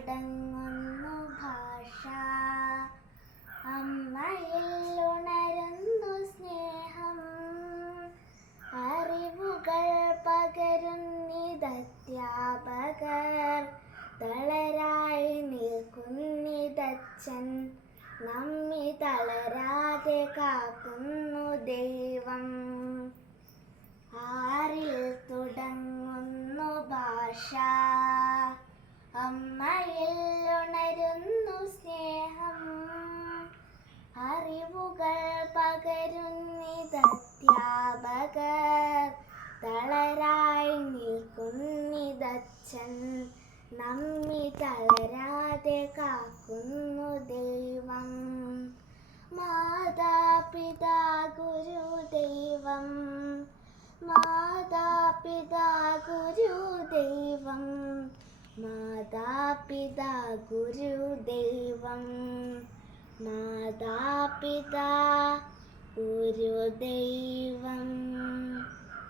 തുടങ്ങുന്നു ഭാഷ? അമ്മയിൽ ഉണരുന്നു സ്നേഹം. അറിവുകൾ പകരുന്നിതധ്യാപകർ. തളരായി നിൽക്കുന്നിതച്ഛൻ നമ്മി തളരാതെ കാക്കുന്നു ദൈവം. ആറിൽ തുടങ്ങുന്നു ഭാഷ? അമ്മയിൽ ഉണരുന്നു സ്നേഹം. അറിവുകൾ പകരുന്നിതധ്യാപകർ തളരായി നിൽക്കുന്നിതച്ഛൻ നമ്മി തളരാതെ കാക്കുന്നു ദൈവം. മാതാപിതാ ഗുരു ദൈവം. മാതാപിതാ ഗുരുദൈവം മാതാപിതാ ഗുരുദൈവം മാതാപിതാ ഗുരുദൈവം.